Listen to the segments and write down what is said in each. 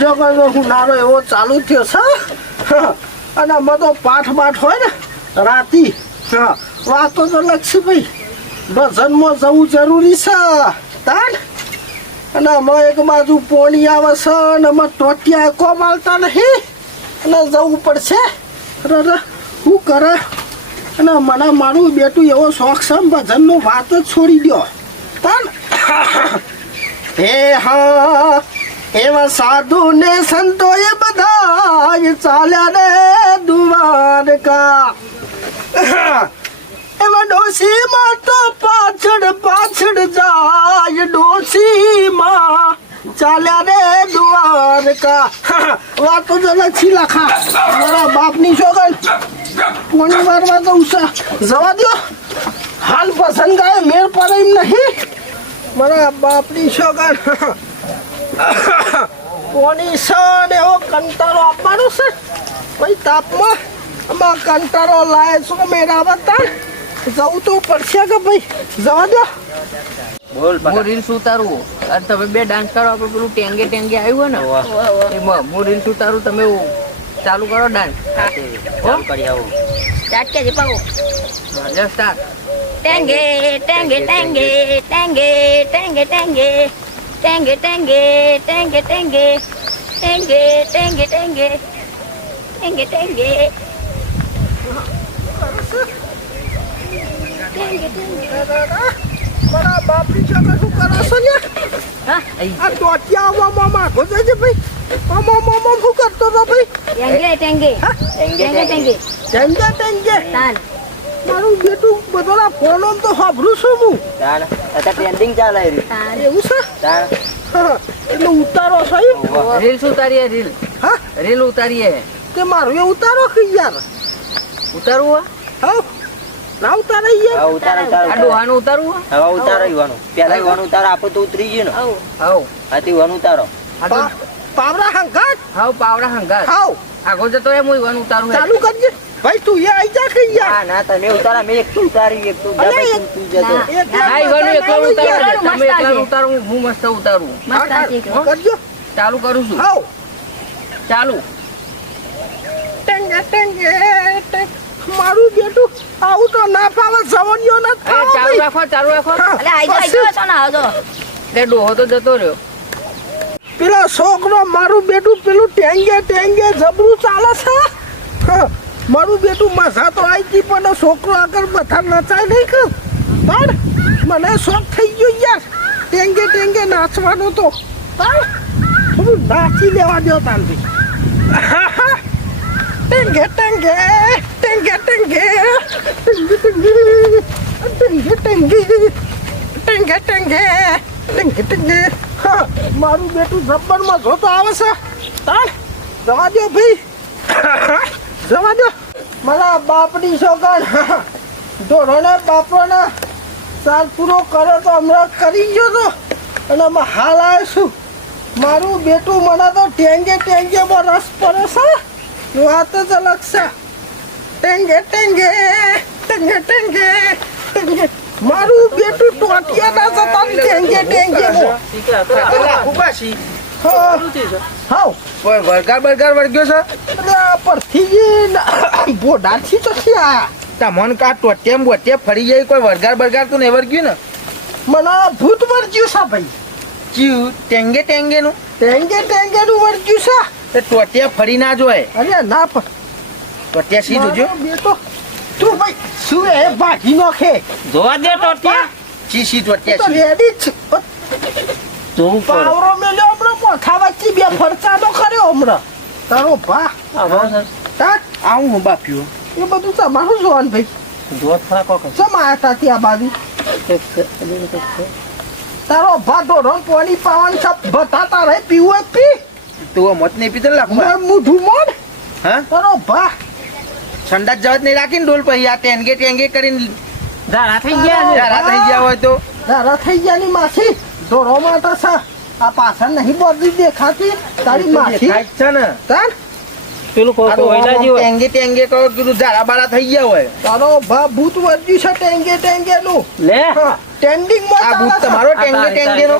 જગો ઉનાળો એવો ચાલુ થયો છે અને અમે તો પાઠ હોય ને રાતી વાતો તો લક્ષ્મીભાઈ ભજનમાં જવું જરૂરી છે તાન અને અમે એક બાજુ પોણી આવે છે અને અમે ટોટિયા કોમ આવતા નહીં અને જવું પડશે શું કરે અને મને મારું બેટું એવો શોખ છે ભજનનો વાત જ છોડી દો તાન હે હા એવા સાધુ ને સંતો એ બધા ચાલ્યા ને દ્વારકા એવા ડોશીમાં તો પાછળ જાય ડોશીમાં ચાલ્યા રે દ્વારકા વાતો જ લખી લખા મારા બાપની છોકર કોની વારમાં તો ઉષા જવા દો હાલ પસંદ ગાય મેળ પડે એમ નહીં મારા બાપની છોકર કોની સન એવો કંટાળો આપવાનો છે ભાઈ તાપમાં આમાં કંટાળો લાય છો મેરા બતા જવું તો પડશે કે ભાઈ જવા દો બોલ હું રીલ્સ ઉતારું અને તમે બે ડાન્સ કરો આપણે પેલું ટેંગે આવ્યું હોય ને એમાં હું રીલ્સ ઉતારું તમે ચાલુ કરો ડાન્સ કરી આવો સ્ટાર્ટ કે પાવો સ્ટાર્ટ ટેંગે ટેંગે ટેંગે ટેંગે ટેંગે ટેંગે ટેંગે ટેંગે ટેંગે ટેંગે ટેંગે ટેંગે ટેંગે ટેંગે ટેંગે મારા બાપની છોકર શું કરો છો ને હા આ ટોટિયા મામા ગોજે છે ભાઈ મામા શું કરતો હતો ભાઈ ટેંગે ટેંગે ટેંગે તાન મારું બેટું બધા ફોન તો સાંભળું છું હું ટ્રેન્ડિંગ ચાલે એવું છે એટલે ઉતારો છે રીલ્સ ઉતારીએ રીલ ઉતારીએ તે મારું એ ઉતારો કે યાર ઉતારવું હા ના ઉતારે યાર આ ડોહાનું ઉતારવું હવે ઉતારો ઈવાનું પેલા ઈવાનું ઉતારો આપો તો ઉતરી ગયું ને હાવ આથી ઈવાનું ઉતારો પાવરા હંગાત હાવ પાવડા હંગાત હાવ આગળ જતો એમ ઈવાનું ઉતારવું ચાલુ કરજે ભાઈ તું એ આઈ જા કે યાર ના તમે ઉતારા મેં એક તો ઉતારી એક તો તું જતો ના ઈવાનું એકલો ઉતારો તમે એકલા ઉતારો હું મસ્ત ઉતારું કરજો ચાલુ કરું છું હાવ ચાલુ ટેંગે મારું બેટું આવું તો ના ફાવે જવનિયો ન ચાલુ રાખો અલે આઈ જો તો ના આવજો લે ડોહો તો જતો રહ્યો પેલો છોકરો મારું બેટું પેલું ટેંગે જબરું ચાલે છે મારું બેટું મજા તો આવી ગઈ પણ છોકરો આગળ બધા નચાય નહીં કે પણ મને શોખ થઈ ગયો યાર ટેંગે નાચવાનો તો થોડું નાચી લેવા દો તાલથી ટેંગે મારું બેટું જબ્બરમાં જોતો આવે છે જવા દો ભાઈ જવા દો મારા બાપની છોકર ધોરણે બાપરોને સાલ પૂરો કર્યો તો હમણાં કરી ગયો તો અને અમે હાલ આવીશું મારું બેટું મને તો ટેંગેમાં રસ પડે છે વાત જ અલગ છે ટેંગે મારું બેટું ટોટિયા ના જતા ટેંગે હાવ બરગાર વર્ગ્યો છે પરથી બોડાથી તો થયા તમન કા ટોટેમ બોટે ફરી જાય કોઈ વરગાર તો ને વર્ગ્યું ને મને ભૂત વર્ગ્યું છે ભાઈ ચીવ ટેંગે નું નું વર્ગ્યું છે તે ટોટિયા ફરી ના જોય અરે ના ટોટિયા સીધું જો બેટો તું ભાઈ શું એ ભાગી નાખે જોવા દે ટોટિયા ચી ટોટિયા તો રેડી છે જોવું પાવરો મેલ્યો હમણાં પોથા વચ્ચે બે ફરચાનો કર્યો હમણાં તારો ભા આવું હું બાપ્યું એ બધું તમારું જોવાનું ભાઈ જોત ખરા કોક જમા હતા ત્યાં બાજુ તારો ભા ઢોરો પાણી પાવાનું છે બતા તારે પીવું પી તું મત નહીં પીતો લાખ મૂઠું મોન હા તારો ભા સંડાસ જવત નહીં રાખીને ડોલ પછી આ ટેંગે કરીને ધારા થઈ ગયા હોય તો ધારા થઈ ગયા ની માસી ઢોરો માટે છે આ પાછળ નહીં બોલી દેખાતી તારી માસી છે ને તાર પેલું ટેંગે કહો કીધું ધારા બારા થઈ ગયા હોય તારો ભા ભૂત વર્જ્યું છે ટેંગે નું લે ટ્રેન્ડિંગ માં આ ભૂત તમારો ટેંગે નો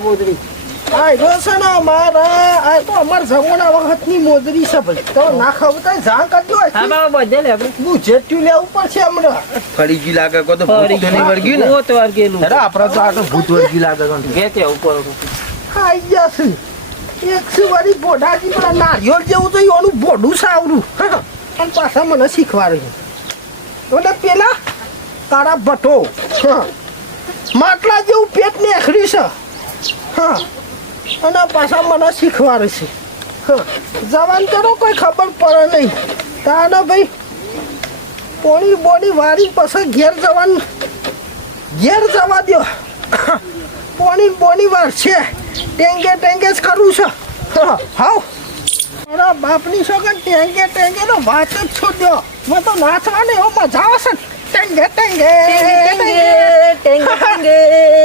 આ જો છે ને અમારા આ તો અમાર જમવાના વખતની મોજરી છે ભાઈ તો ના ખાવતા જા કરજો હા બાબા બધે લે આપણે હું જેટલું લેવું પડશે હમણાં ફરી ગયું લાગે કો તો ભૂત તો નહીં વળગ્યું ને ભૂત વળગેલું. અરે આપડે તો આ તો ભૂત વળગ્યું લાગે કોણ કે તે ઉપર ખાઈ ગયા છે એક સુવારી બોડાજી પેલા નારિયેળ જેવું તો એનું બોડું સાવરું પણ પાછા મને શીખવાડ્યું અને પેલા તારા ભટ્ટો હા માટલા જેવું પેટ નીકળ્યું છે હા અને પાછા મને શીખવાડે છે હા જવાન કરો કોઈ ખબર પડે નહીં તાનો ભાઈ પોણી બોડી વારી પછી ઘેર જવા દો પોણી બોની વાર છે ટેંગે જ કરવું છે હાવ મારા બાપની છોકર ટેંગે નો વાત જ છોડ્યો મેં તો નાચવાને એવો મજા આવશે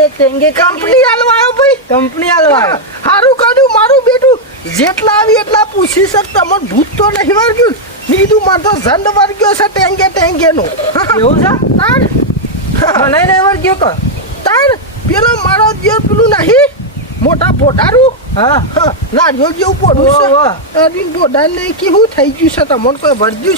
ટેંગે કંપની હાલવાયો ભાઈ કંપની હાલવા સારું કાઢ્યું મારું બેટું જેટલા આવી એટલા પૂછી શક તમને ભૂત તો નહીં વર્ગ્યું નીધું મારે તો ઝંડ વર્ગ્યો છે ટેંગે નો એવું છે તાર મને નહીં વળગ્યો કો તાર પેલો મારો જે પેલું નહીં મોટા પોટારું હા નારિયેળ જેવું પોડું વાહ, વાહ. છે એની પોડા ને કેવું થઈ ગયું છે તમને કોઈ વર્જ્યું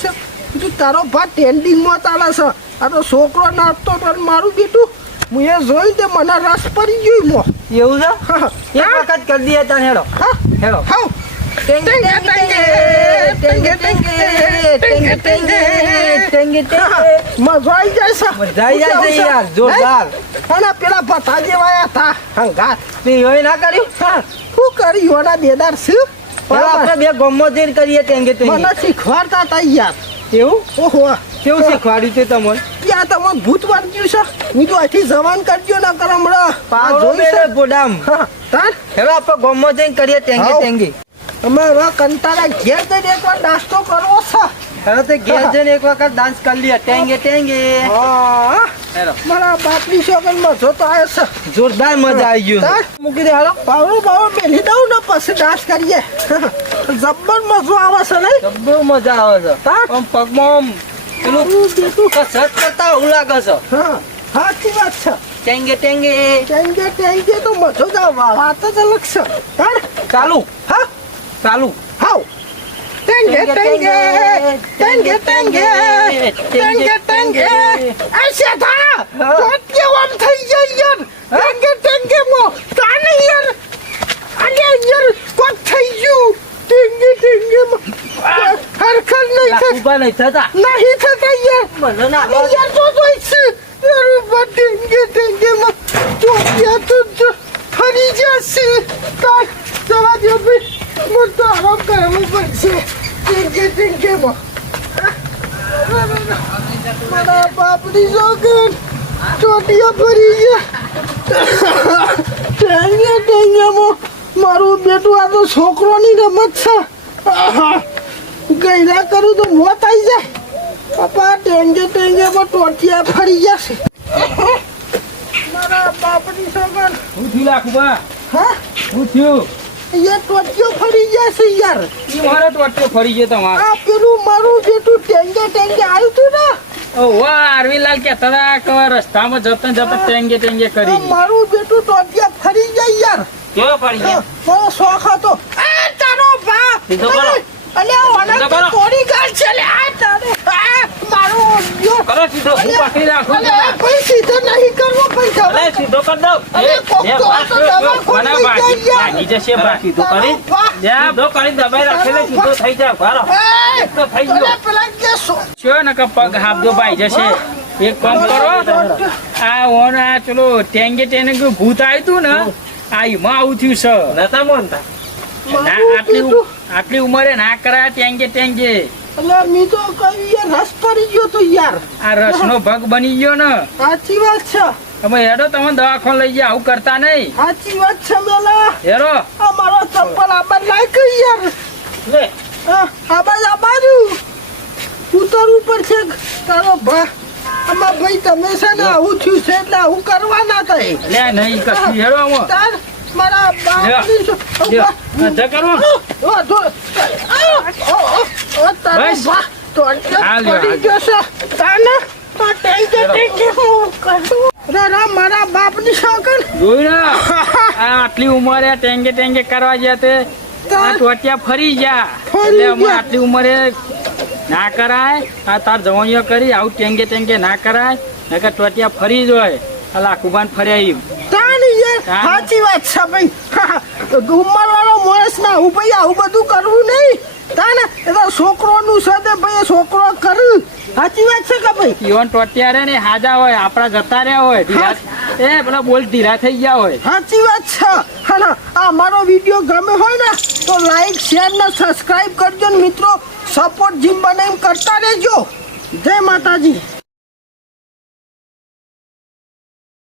છે તું તારો ભાત ટ્રેન્ડિંગમાં ચાલે છે આ તો છોકરો નાચતો તો મારું બેટું હું એ જોઈ તે મને રસ પડી ગયું મો એવું છે હા એક વખત કરી દઈએ તને હેડો હેડો હાવ ટેંગે મજા આવી જાય છે મજા આવી જાય છે યાર, જોરદાર. અને પેલા ભથ્થા જેવા હતા હંગાત તે યોય ના કર્યું હા શું કર્યું એના દેદાર છે ચાલો આપણે બે ગમો જઈને કરીએ ટેંગે મને શીખવાડતા હતા યાર એવું ઓહો કેવું શીખવાડ્યું તે તમને ત્યાં તમે ભૂત વાગ્યું છે હું તો અહીંથી જવાન કરજો ના કર હમણાં પાવડો મેલે બોડામ હા તાર હેડો આપણે ગમો જઈને કરીએ ટેંગે હાવ. ટેંગે અમે હવે કંટાળા ઘેર જઈને એકવાર નાસ્તો કરવો છે હેડો તે ઘેર જઈને એક વખત ડાન્સ કરી લઈએ ટેંગે હા હેડો મારા બાપની છોકરી મજો તો આવે છે જોરદાર મજા આવી ગયું તાર મૂકી દે હાલો પાવડો મેલી દઉં ને પછી ડાન્સ કરીએ જબ્બર મજો આવે છે નહીં બહુ મજા આવે છે તાર આમ પગમાં આમ પેલું બેટું કસરત કરતા એવું લાગે છે હા સાચી વાત છે ટેંગે ટેંગે તો મજો જ આવે વાત જ અલગ છે તાર ચાલુ હા ચાલુ હાવ ટેંગે આ શેઠા તો કેમ થઈ જાય યાર ટેંગે મો તાને યાર અરે યાર કોક થઈ ગયું ટેંગે મો હરખર નહીં થતા ઉભા નહીં થતા નહીં થતા યાર મને ના અરે યાર તો જોઈ છે યાર ટેંગે મો તો યાર તો ફરી જશે તાર જવા દો ભાઈ મને તો આરામ કરવું પડશે ટેંગે મો મારા બાપની છોકર ચોટીઓ ફરી ગયા ટેંગે મારું બેટું આ તો છોકરોની રમત છે ગયડા કરું તો મોત આવી જાય પપ્પા ટેંગે માં ટોટિયા ફરી જશે મારા બાપની છોકર હું થયું લાખુબા હા હું થયું એ ટોટિયો ફરી જશે યાર ઈ મારો ટોટિયો ફરી ગયો તમારો આ પેલું મારું બેટું ટેંગે આવ્યું તું ને વાહ અરવિંદલાલ કહેતા હતા કે રસ્તામાં જતા ટેંગે કરી આ મારું બેટું ટોટિયા ફરી જાય યાર કેવો ફરી ગયો મારો શોખ હતો એ તારો બા સીધો કરો. અલ્યા ઓલા સીધો તો કરો. કોરી ગાલ છે લે આ તારે આ મારો યો કરો સીધો હું પકડી રાખું અલ્યા ભાઈ સીધો નહીં કરવો ભાઈ અલે તમે સીધો કર દઉં અલે કોક એ તો આ તો વાત દવા ખોટ મને લઈ ભાગી જાય યાર. ભાગી જશે બા સીધો કરી વાહ. સીધો કરી દબાઈ રાખેલે સીધો થઈ જાય ભારો એ તો થઈ ગયો અલ્યા પેલા કે શું ને કે પગ હાફદો ભાઈ જશે એક કામ કરો આ ઓન આ ચલો ટેંગે ભૂત આવ્યું તું ને આ એમાં આવું થયું છે નતા મોનતા ના આટલી ઉંમરે ના કરાય ટેંગે અલ્યા મી તો કઈ યાર રસ પડી ગયો તો યાર આ રસનો ભગ બની ગયો ને સાચી વાત છે અમે હેડો તમે દવાખાને લઈ જાય આવું કરતા નહીં સાચી વાત છે મેલા હેરો આ મારો ચપ્પલ આબાદ લાગ યાર લે આબાદ ઉતરવું પડશે તારો ભા આમાં ભાઈ તમે છે ને આવું થયું છે એટલે આવું કરવાના થાય લે નહીં કશું હેડો આમાં તાર મારા બાપની ધંધા કરો તારો બસ. ભા તો હાલ લ્યો, પડી હાલ. જશે તાને આ ટેંકે હું કરું અરે મારા બાપની શોકન જોયું ને આ આટલી ઉંમરે ટેંગે ટેંગે કરવા ગયા તે આ ટોટિયા ફરી ગયા ફરી એટલે અમે ગયા. આટલી ઉંમરે ના કરાય આ તાર જવાનીઓ કરી આવું ટેંગે ટેંગે ના કરાય નકર ટોટિયા ફરી જ હોય આ લાખુબાન ફર્યા ઈ તાણી યાર હા. સાચી વાત છે ભાઈ ઉંમરવાળો માણસ ના હું ભાઈ આવું બધું કરવું નહીં તાને એ તો છોકરોનું છે તે ભાઈ એ છોકરો કર્યું સાચી વાત છે કે ભાઈ ઈવન ટોટિયા રે ને હાજા હોય આપણા જતા રહ્યા હોય ઢીલા એ પેલા બોલ ઢીલા થઈ ગયા હોય સાચી વાત છે હા આ મારો વિડીયો ગમે હોય ને તો લાઈક શેર ને સબસ્ક્રાઇબ કરજો ને મિત્રો સપોર્ટ જીમ બનાવીને કરતા રહેજો જય માતાજી.